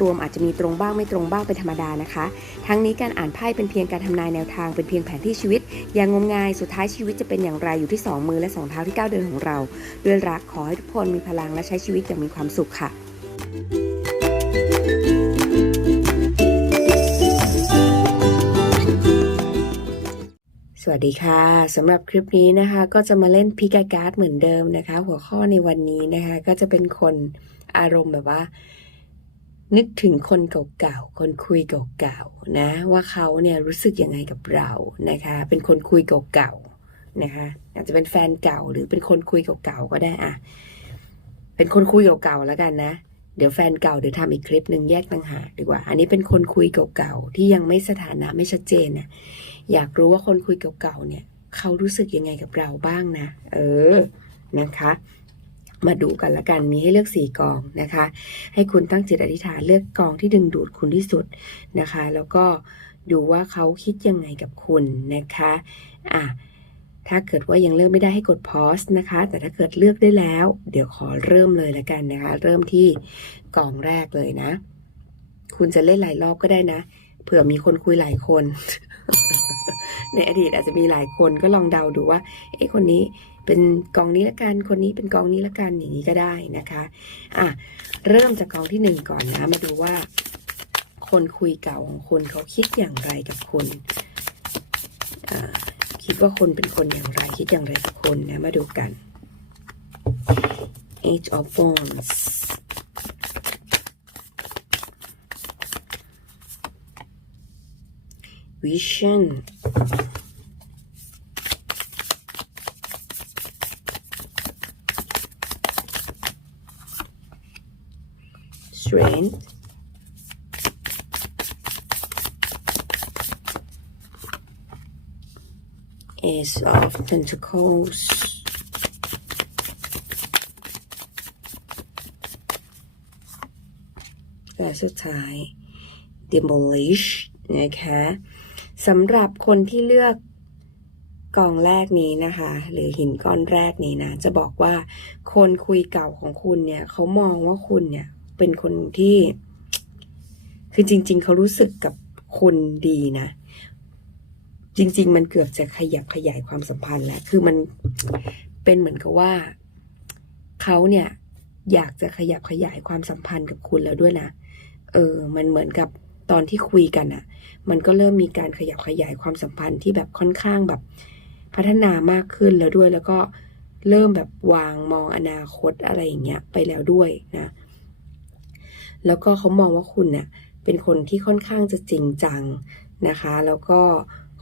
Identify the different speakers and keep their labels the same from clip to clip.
Speaker 1: รวมอาจจะมีตรงบ้างไม่ตรงบ้างเป็นธรรมดานะคะ ทั้งนี้การอ่านไพ่เป็นเพียงการทำนายแนวทางเป็นเพียงแผนที่ชีวิต อย่างงมงายสุดท้ายชีวิตจะเป็นอย่างไรอยู่ที่สองมือและสองเท้าที่ก้าวเดินของเรา ด้วยรักขอให้ทุกคนมีพลังและใช้ชีวิตอย่างมีความสุขค่ะสวัสดีค่ะสำหรับคลิปนี้นะคะก็จะมาเล่นพิกาการ์ดเหมือนเดิมนะคะ หัวข้อในวันนี้นะคะก็จะเป็นคนอารมณ์แบบว่า นึกถึงคนเก่าๆ คนคุยเก่าๆ นะ ว่าเขาเนี่ยรู้สึกยังไงกับเรานะคะ เป็นคนคุยเก่าๆ นะคะ อาจจะเป็นแฟนเก่าหรือเป็นคนคุยเก่าๆ ก็ได้อะเป็นคนคุยเก่าๆ แล้วกันนะ เดี๋ยวแฟนเก่าเดี๋ยวทำอีกคลิปหนึ่งแยกต่างหากดีกว่า อันนี้เป็นคนคุยเก่าๆ ที่ยังไม่สถานะไม่ชัดเจนนะอยากรู้ว่าคนคุยเก่าๆ เนี่ย เขารู้สึกยังไงกับเราบ้างนะ เออ นะคะ มาดูกันละกันมีให้เลือกสี่กองนะคะ ให้คุณตั้งจิตอธิษฐานเลือกกองที่ดึงดูดคุณที่สุดนะคะ แล้วก็ดูว่าเขาคิดยังไงกับคุณนะคะอะถ้าเกิดว่ายังเลือกไม่ได้ให้กดพอสนะคะ แต่ถ้าเกิดเลือกได้แล้ว เดี๋ยวขอเริ่มเลยละกันนะคะ เริ่มที่กองแรกเลยนะ คุณจะเล่นหลายรอบก็ได้นะ เผื่อมีคนคุยหลายคน ในอดีตอาจจะมีหลายคนก็ลองเดาดูว่า เอ้คนนี้เป็นกองนี้ละกัน คนนี้เป็นกองนี้ละกันอย่างนี้ก็ได้นะคะอะเริ่มจากกองที่หนึ่งก่อนนะ มาดูว่า คนคุยเก่าของคุณเขาคิดอย่างไรกับคุณคิดว่าคนเป็นคนอย่างไรคิดอย่างไรกับคนนะมาดูกัน Age of Wands Vision Strength Ace of Pentacles และสุดท้าย demolish นะคะ สำหรับคนที่เลือกกองแรกนี้นะคะ หรือหินก้อนแรกนี้นะ จะบอกว่าคนคุยเก่าของคุณเนี่ยเขามองว่าคุณเนี่ยเป็นคนที่ คือจริง ๆเขารู้สึกกับคุณดีนะ จริง ๆ มันเกือบจะขยับขยายความสัมพันธ์แล้วคือมันเป็นเหมือนกับว่าเขาเนี่ยอยากจะขยับขยายความสัมพันธ์กับคุณแล้วด้วยนะ เออ มันเหมือนกับ ตอนที่คุยกันอะมันก็เริ่มมีการขยับขยายความสัมพันธ์ที่แบบค่อนข้างแบบพัฒนามากขึ้นแล้วด้วย แล้วก็เริ่มแบบวางมองอนาคตอะไรอย่างเงี้ยไปแล้วด้วยนะ แล้วก็เขามองว่าคุณเนี่ยเป็นคนที่ค่อนข้างจะจริงจังนะคะ แล้วก็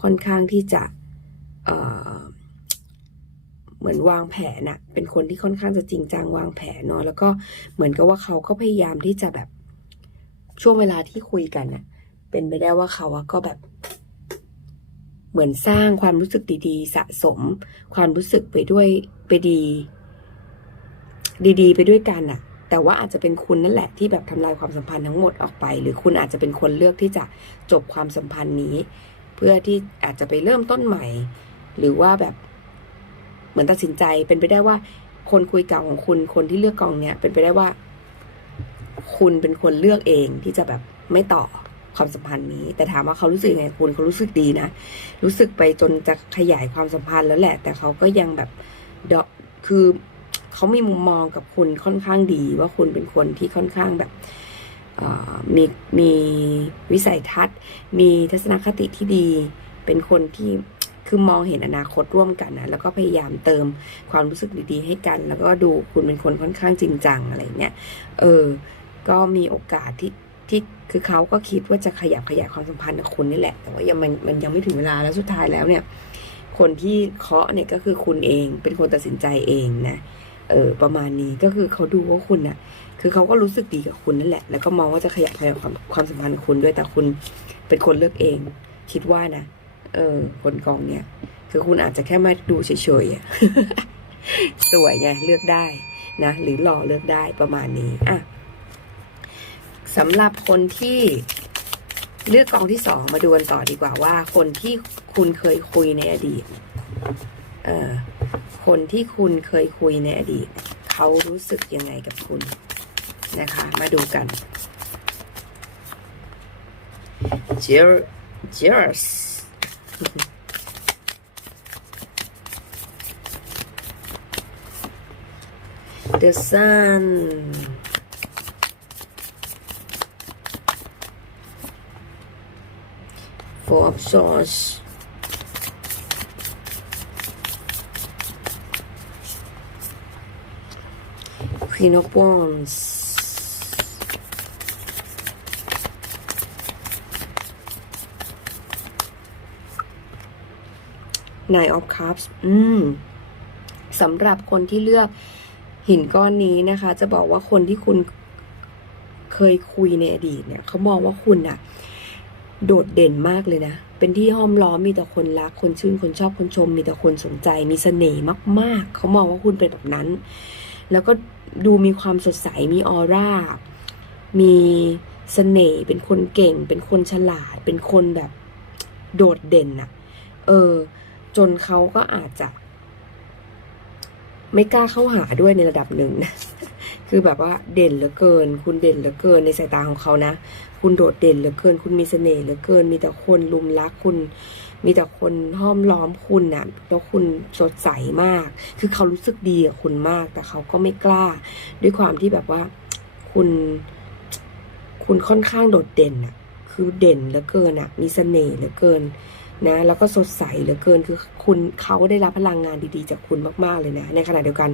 Speaker 1: ค่อนข้างที่จะเเหมือนวางแผนอะเป็นคนที่ค่อนข้างจะจริงจังวางแผนเนาะแล้วก็เหมือนกับว่าเขาก็พยายามที่จะแบบ ช่วงเวลาที่คุยกันอะเป็นไปได้ว่าเขาอะก็แบบ เหมือนสร้างความรู้สึกดีๆ สะสม ความรู้สึกไปด้วยไปดี ดีๆ ไปด้วยกันอะแต่ว่าอาจจะเป็นคุณนั่นแหละที่แบบทำลายความสัมพันธ์ทั้งหมดออกไป หรือคุณอาจจะเป็นคนเลือกที่จะจบความสัมพันธ์นี้ เพื่อที่อาจจะไปเริ่มต้นใหม่ หรือว่าแบบเหมือนตัดสินใจเป็นไปได้ว่า คนคุยเก่าของคุณคนที่เลือกกองเนี้ยเป็นไปได้ว่า คุณเป็นคนเลือกเองที่จะแบบไม่ต่อความสัมพันธ์นี้ แต่ถามว่าเขารู้สึกยังไงคุณเขารู้สึกดีนะ รู้สึกไปจนจะขยายความสัมพันธ์แล้วแหละ แต่เขาก็ยังแบบเดาะคือเขามีมุมมองกับคุณค่อนข้างดี ว่าคุณเป็นคนที่ค่อนข้างแบบมีมีวิสัยทัศน์ มีทัศนคติที่ดี เป็นคนที่คือมองเห็นอนาคตร่วมกันนะแล้วก็พยายามเติมความรู้สึกดีๆให้กัน แล้วก็ดูคุณเป็นคนค่อนข้างจริงจังอะไรเงี้ยเออ ก็มีโอกาสที่ที่คือเขาก็คิดว่าจะขยับขยายความสัมพันธ์กับคุณนี่แหละ แต่ว่ายังมันมันยังไม่ถึงเวลาแล้วสุดท้ายแล้วเนี่ย คนที่เคาะเนี่ยก็คือคุณเองเป็นคนตัดสินใจเองนะเออประมาณนี้ก็คือเขาดูว่าคุณน่ะ คือเขาก็รู้สึกดีกับคุณนั่นแหละ แล้วก็มองว่าจะขยับขยายความความสัมพันธ์กับคุณด้วยแต่คุณเป็นคนเลือกเอง คิดว่านะเออ คนกองเนี่ย คือคุณอาจจะแค่มาดูเฉยๆสวยไงเลือกได้นะหรือหล่อเลือกได้ประมาณนี้อะ สำหรับคนที่เลือกกองที่สองมาดูกันต่อดีกว่าว่า คนที่คุณเคยคุยในอดีต เอ่อ คนที่คุณเคยคุยในอดีต เขารู้สึกยังไงกับคุณนะคะ มาดูกัน Cheer- Cheers The sun Four of Swords Queen of Wands Nine of Cups อืมสำหรับคนที่เลือกหินก้อนนี้นะคะ จะบอกว่าคนที่คุณเคยคุยในอดีตเนี่ยเขามองว่าคุณอะ โดดเด่นมากเลยนะ เป็นที่ห้อมล้อมมีแต่คนรัก คนชื่น คนชอบ คนชม มีแต่คนสนใจ มีเสน่ห์มาก ๆ เขามองว่าคุณเป็นแบบนั้น แล้วก็ดูมีความสดใส มีออร่า มีเสน่ห์ เป็นคนเก่ง เป็นคนฉลาด เป็นคนแบบโดดเด่นอะเออ จนเขาก็อาจจะ ไม่กล้าเข้าหาด้วยในระดับหนึ่งนะ คือแบบว่าเด่นเหลือเกิน คุณเด่นเหลือเกินในสายตาของเขานะ คุณโดดเด่นเหลือเกิน คุณมีเสน่ห์เหลือเกิน มีแต่คนลุมรักคุณ มีแต่คนห้อมล้อมคุณน่ะ แล้วคุณสดใสมาก คือเขารู้สึกดีกับคุณมาก แต่เขาก็ไม่กล้า ด้วยความที่แบบว่า คุณ คุณค่อนข้างโดดเด่นอะคือเด่นเหลือเกินอะมีเสน่ห์เหลือเกิน นะแล้วก็สดใสเหลือเกินคือคุณเขาได้รับพลังงานดีๆ จากคุณมากๆเลยนะ ในขณะเดียวกัน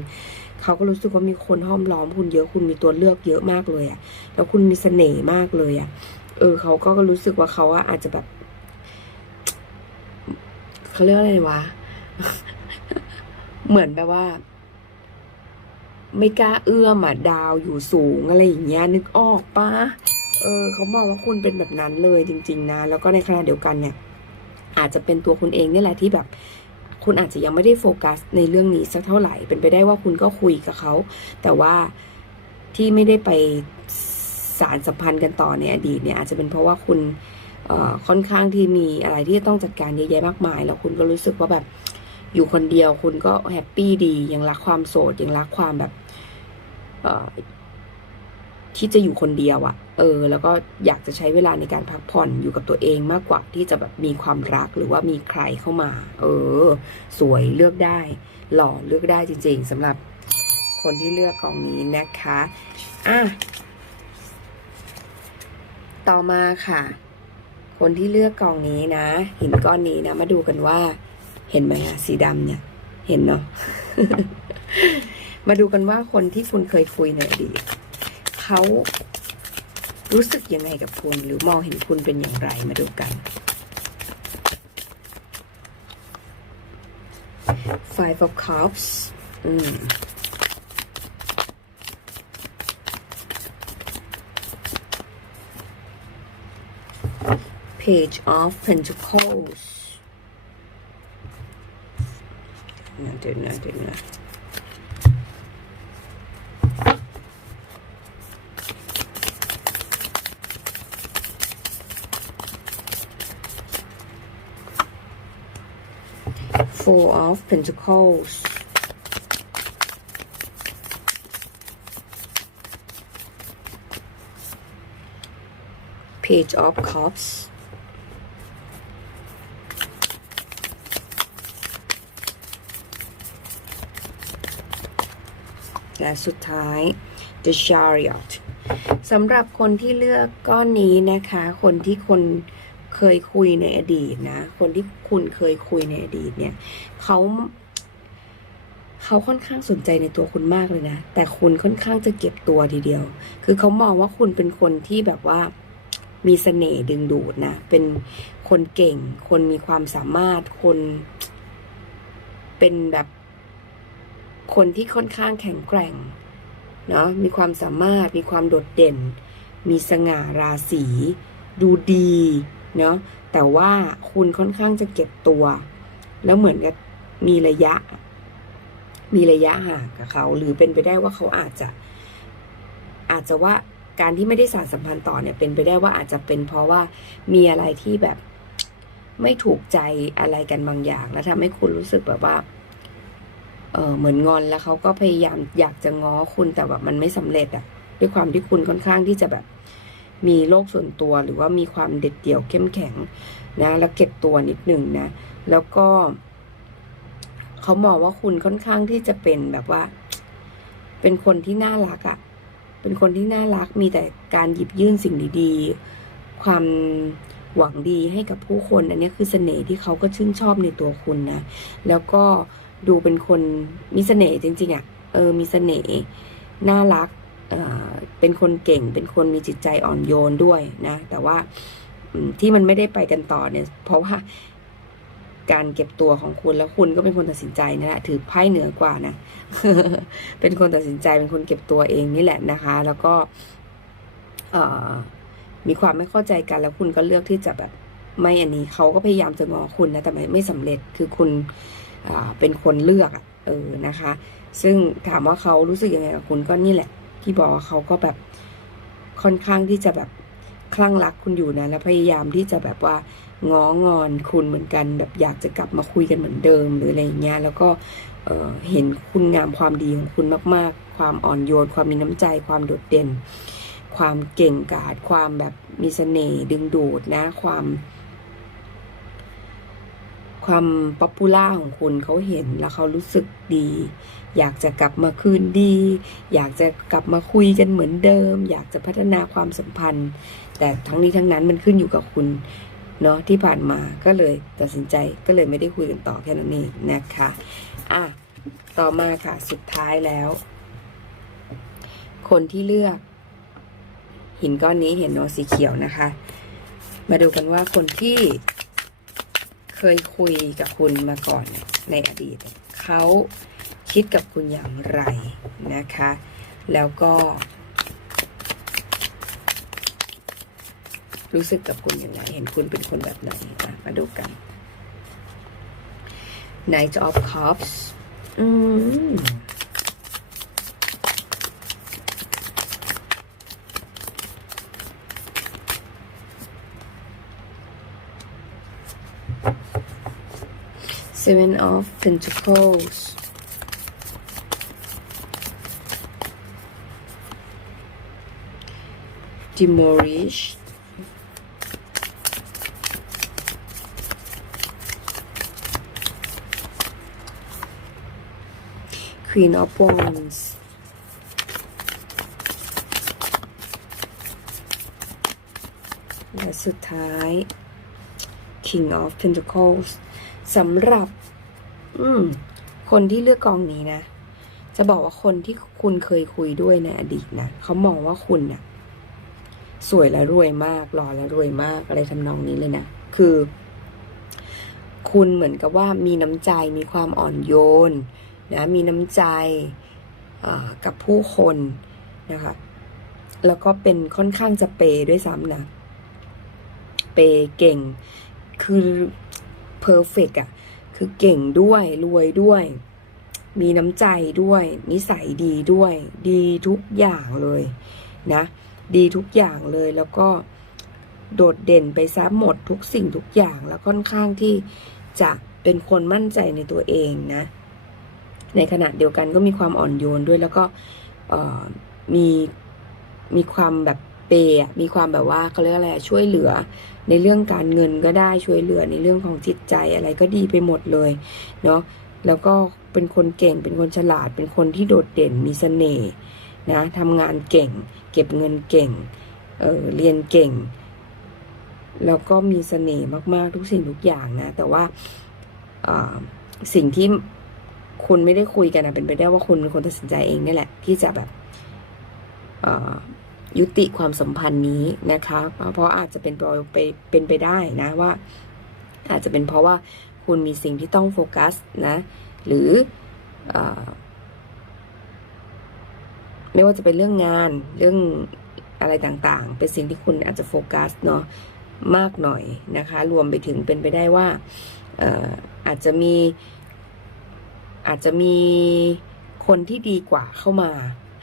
Speaker 1: เขาก็รู้สึกว่ามีคนห้อมล้อมคุณเยอะคุณมีตัวเลือกเยอะมากเลยอะแล้วคุณมีเสน่ห์มากเลยอะเออเขาก็รู้สึกว่าเขาอะอาจจะแบบเขาเรียกอะไรวะเหมือนแบบว่า ไม่กล้าเอื้อมอะดาวอยู่สูงอะไรอย่างเงี้ยนึกออกปะเออเขามองว่าคุณเป็นแบบนั้นเลยจริง ๆ นะ แล้วก็ในขณะเดียวกันเนี่ย อาจจะเป็นตัวคุณเองนี่แหละที่แบบ คุณอาจจะยังไม่ได้โฟกัสในเรื่องนี้สักเท่าไหร่ เป็นไปได้ว่าคุณก็คุยกับเขา แต่ว่าที่ไม่ได้ไปสารสัมพันธ์กันต่อในอดีตเนี่ยอาจจะเป็นเพราะว่าคุณค่อนข้างที่มีอะไรที่จะต้องจัดการเยอะแยะมากมาย แล้วคุณก็รู้สึกว่าแบบอยู่คนเดียวคุณก็แฮปปี้ดียังรักความโสดยังรักความแบบ ที่จะอยู่คนเดียวอะ่ะ เออ แล้วก็อยากจะใช้เวลาในการพักผ่อนอยู่กับตัวเองมากกว่าที่จะแบบมีความรักหรือว่ามีใครเข้ามา เออ สวยเลือกได้ หล่อเลือกได้จริง ๆสำหรับคนที่เลือกกองนี้นะคะ อะ ต่อมาค่ะ คนที่เลือกกองนี้นะ หินก้อนนี้นะ มาดูกันว่า เห็นไหมอะสีดำเนี่ย เห็นเนาะ มาดูกันว่าคนที่คุณเคยคุยในอดีต เขารู้สึกยังไงกับคุณหรือมองเห็นคุณเป็นอย่างไรมาดูกัน Five of Cups อืม Page of Pentacles เดี๋ยวนะเดี๋ยวนะ Four of Pentacles Page of Cups และสุดท้าย The Chariot สำหรับคนที่เลือกก้อนนี้นะคะ คนที่คน เคยคุยในอดีตนะคนที่คุณเคยคุยในอดีตเนี่ยเขาเขาค่อนข้างสนใจในตัวคุณมากเลยนะ แต่คุณค่อนข้างจะเก็บตัวทีเดียว คือเขามองว่าคุณเป็นคนที่แบบว่ามีเสน่ห์ดึงดูดนะ เป็นคนเก่ง คนมีความสามารถ คน เป็นแบบคนที่ค่อนข้างแข็งแกร่ง เนาะ มีความสามารถ มีความโดดเด่น มีสง่าราศี ดูดี เนาะแต่ว่าคุณค่อนข้างจะเก็บตัว แล้วเหมือนกับมีระยะ มีระยะห่างกับเขา หรือเป็นไปได้ว่าเขาอาจจะ อาจจะว่าการที่ไม่ได้สานสัมพันธ์ต่อเนี่ยเป็นไปได้ว่าอาจจะเป็นเพราะว่ามีอะไรที่แบบไม่ถูกใจอะไรกันบางอย่างแล้วทำให้คุณรู้สึกแบบว่าเออเหมือนงอนแล้วเขาก็พยายามอยากจะง้อคุณแต่แบบมันไม่สำเร็จอะ ด้วยความที่คุณค่อนข้างที่จะแบบ มีโลกส่วนตัวหรือว่ามีความเด็ดเดี่ยวเข้มแข็งนะแล้วเก็บตัวนิดหนึ่งนะแล้วก็เขามองว่าคุณค่อนข้างที่จะเป็นแบบว่า เป็นคนที่น่ารักอะ่ะ เป็นคนที่น่ารักมีแต่การหยิบยื่นสิ่งดีๆ ความหวังดีให้กับผู้คน อันนี้คือเสน่ห์ที่เขาก็ชื่นชอบในตัวคุณนะ แล้วก็ดูเป็นคนมีเสน่ห์จริงๆอะ่ะ เออ มีเสน่ห์น่ารัก เป็นคนเก่ง เป็นคนมีจิตใจอ่อนโยนด้วยนะ แต่ว่าที่มันไม่ได้ไปกันต่อเนี่ย เพราะว่าการเก็บตัวของคุณแล้วคุณก็เป็นคนตัดสินใจนะถือไพ่เหนือกว่านะ เป็นคนตัดสินใจเป็นคนเก็บตัวเองนี่แหละนะคะ แล้วก็มีความไม่เข้าใจกันแล้วคุณก็เลือกที่จะแบบไม่อันนี้เขาก็พยายามจะงอคุณนะแต่ไม่ไม่สำเร็จคือคุณเป็นคนเลือกเออนะคะ ซึ่งถามว่าเขารู้สึกยังไงกับคุณก็นี่แหละ ที่บอกว่าเขาก็แบบค่อนข้างที่จะแบบคลั่งรักคุณอยู่นะแล้วพยายามที่จะแบบว่าง้องอนคุณเหมือนกัน แบบอยากจะกลับมาคุยกันเหมือนเดิมหรืออะไรเงี้ยแล้วก็เอ่อเห็นคุณงามความดีของคุณมาก ๆ ความอ่อนโยน ความมีน้ำใจ ความโดดเด่น ความเก่งกาจความแบบมีเสน่ห์ดึงดูดนะ ความ ความป๊อปปูล่าของคุณเขาเห็นแล้วเขารู้สึกดี อยากจะกลับมาคืนดี อยากจะกลับมาคุยกันเหมือนเดิม อยากจะพัฒนาความสัมพันธ์ แต่ทั้งนี้ทั้งนั้นมันขึ้นอยู่กับคุณเนาะที่ผ่านมาก็เลยตัดสินใจก็เลยไม่ได้คุยกันต่อแค่นั้นเองนะคะอะต่อมาค่ะสุดท้ายแล้ว คนที่เลือก หินก้อนนี้เห็นเนาะสีเขียวนะคะ มาดูกันว่าคนที่ เคยคุยกับคุณมาก่อนในอดีตเขาคิดกับคุณอย่างไรนะคะ แล้วก็ รู้สึกกับคุณยังไงเห็นคุณเป็นคนแบบไหนอะมาดูกัน Knight of Cups อืม Seven of Pentacles. Demolish. Queen of Wands. และสุดท้าย King of Pentacles สำหรับ อืม คนที่เลือกกองนี้นะ จะบอกว่าคนที่คุณเคยคุยด้วยในอดีตนะเขามองว่าคุณนะ่ะ สวยและรวยมากหล่อและรวยมากอะไรทำนองนี้เลยนะ คือ คุณเหมือนกับว่ามีน้ำใจมีความอ่อนโยน นะ มีน้ำใจกับผู้คนนะคะ แล้วก็เป็นค่อนข้างจะเปย์ด้วยซ้ำนะ เปย์เก่ง คือ เพอร์เฟกอะคือเก่งด้วยรวยด้วย มีน้ำใจด้วย นิสัยดีด้วย ดีทุกอย่างเลยนะ ดีทุกอย่างเลยแล้วก็โดดเด่นไปซะหมดทุกสิ่งทุกอย่างแล้วค่อนข้างที่จะเป็นคนมั่นใจในตัวเองนะ ในขณะเดียวกันก็มีความอ่อนโยนด้วยแล้วก็มีมีความแบบ เปย์มีความแบบว่าเขาเรียกอะไรช่วยเหลือ ในเรื่องการเงินก็ได้ช่วยเหลือในเรื่องของจิตใจอะไรก็ดีไปหมดเลยเนาะแล้วก็เป็นคนเก่งเป็นคนฉลาด เป็นคนที่โดดเด่นมีเสน่ห์นะทำงานเก่ง เก็บเงินเก่งเออเรียนเก่ง แล้วก็มีเสน่ห์มากๆทุกสิ่งทุกอย่างนะ แต่ว่าออสิ่งที่คุณไม่ได้คุยกันนะเป็นไปได้ว่าคุณเป็นคนตัดสินใจเองนี่แหละ ที่จะแบบ ยุติความสัมพันธ์นี้นะคะ เพราะอาจจะเป็นไปเป็นไปได้นะว่า อาจจะเป็นเพราะว่าคุณมีสิ่งที่ต้องโฟกัสนะหรืออไม่ว่าจะเป็นเรื่องงานเรื่องอะไรต่างๆ เป็นสิ่งที่คุณอาจจะโฟกัสเนาะมากหน่อยนะคะ รวมไปถึงเป็นไปได้ว่าอาจจะมีอาจจะมีคนที่ดีกว่าเข้ามา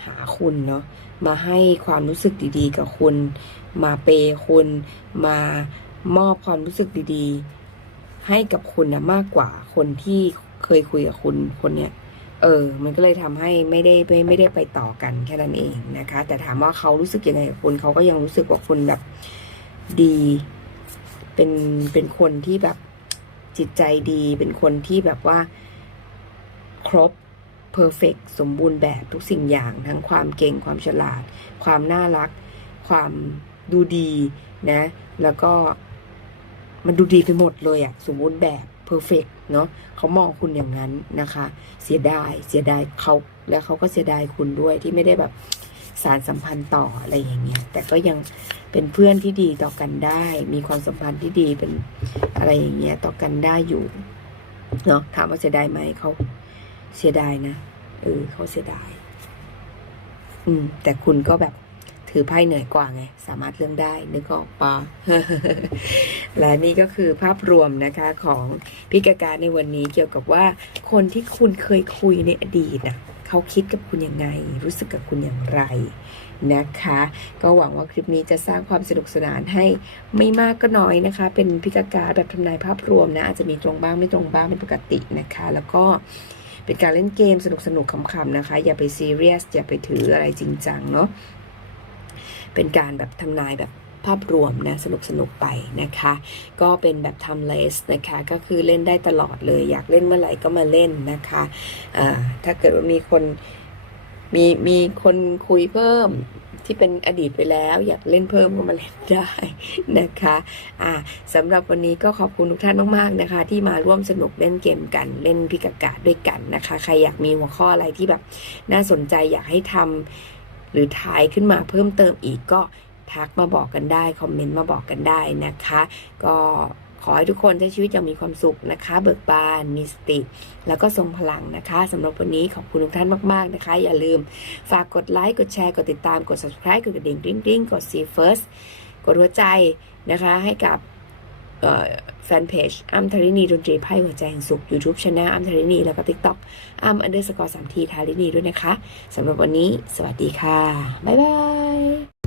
Speaker 1: หาคุณเนาะมาให้ความรู้สึกดีๆ กับคุณ มาเปย์คุณ มามอบความรู้สึกดีๆ ให้กับคุณนะมากกว่าคนที่เคยคุยกับคุณคนเนี้ยเออ มันก็เลยทำให้ไม่ได้ไม่ไม่ได้ไปต่อกันแค่นั้นเองนะคะ แต่ถามว่าเขารู้สึกยังไงกับคุณเขาก็ยังรู้สึกว่าคุณแบบดี เป็นเป็นคนที่แบบจิตใจดี เป็นคนที่แบบว่าครบ เพอร์เฟกสมบูรณ์แบบทุกสิ่งอย่างทั้งความเก่งความฉลาด ความน่ารัก ความดูดีนะ แล้วก็มันดูดีไปหมดเลยอะสมบูรณ์แบบเพอร์เฟกเนาะเขามองคุณอย่างนั้นนะคะ เสียดายเสียดายเขาแล้วเขาก็เสียดายคุณด้วยที่ไม่ได้แบบสารสัมพันธ์ต่ออะไรอย่างเงี้ย แต่ก็ยังเป็นเพื่อนที่ดีต่อกันได้ มีความสัมพันธ์ที่ดีเป็นอะไรอย่างเงี้ยต่อกันได้อยู่เนาะถามว่าเสียดายไหมเขา เสียดายนะเออเขาเสียดาย อืม แต่คุณก็แบบถือไพ่เหนื่อยกว่าไง สามารถเลือกได้นึกออกปะและนี่ก็คือภาพรวมนะคะของพิกาการในวันนี้เกี่ยวกับว่า คนที่คุณเคยคุยในอดีตน่ะเขาคิดกับคุณยังไง รู้สึกกับคุณอย่างไรนะคะ ก็หวังว่าคลิปนี้จะสร้างความสนุกสนานให้ไม่มากก็น้อยนะคะ เป็นพิกาการแบบทำนายภาพรวมนะอาจจะมีตรงบ้างไม่ตรงบ้างเป็นปกตินะคะ แล้วก็ เป็นการเล่นเกมสนุกสนุกขำๆนะคะ อย่าไปซีเรียสอย่าไปถืออะไรจริงจังเนาะเป็นการแบบทำนายแบบภาพรวมนะสนุกสนุกไปนะคะ ก็เป็นแบบทำเลสนะคะ ก็คือเล่นได้ตลอดเลย อยากเล่นเมื่อไหร่ก็มาเล่นนะคะถ้าเกิดว่ามีคนมีมีคนคุยเพิ่ม ที่เป็นอดีตไปแล้ว อยากเล่นเพิ่มก็มาเล่นได้นะคะอ่าสำหรับวันนี้ก็ขอบคุณทุกท่านมากๆนะคะ ที่มาร่วมสนุกเล่นเกมกัน เล่นพิกากาด้วยกันนะคะ ใครอยากมีหัวข้ออะไรที่แบบ น่าสนใจอยากให้ทำหรือทายขึ้นมาเพิ่มเติมอีกก็ทักมาบอกกันได้ คอมเมนต์มาบอกกันได้นะคะ ก็ ขอให้ทุกคนใช้ชีวิตอย่างมีความสุขนะคะ เบิกบาน มีสติ แล้วก็ทรงพลังนะคะสำหรับวันนี้ขอบคุณทุกท่านมาก ๆ นะคะ อย่าลืมฝากกดไลค์ กดแชร์ กดติดตาม กด subscribe กดกระดิ่งริ๊งริ๊งกด see first กดหัวใจนะคะ ให้กับแฟนเพจอ้ำธรินีดนตรีไพ่หัวใจแห่งสุข YouTube c h anel อ้ำธรินีแล้วก็ TikTok อ้ำ underscore สามทีธารินีด้วยนะคะสำหรับวันนี้ สวัสดีค่ะ บ๊ายบาย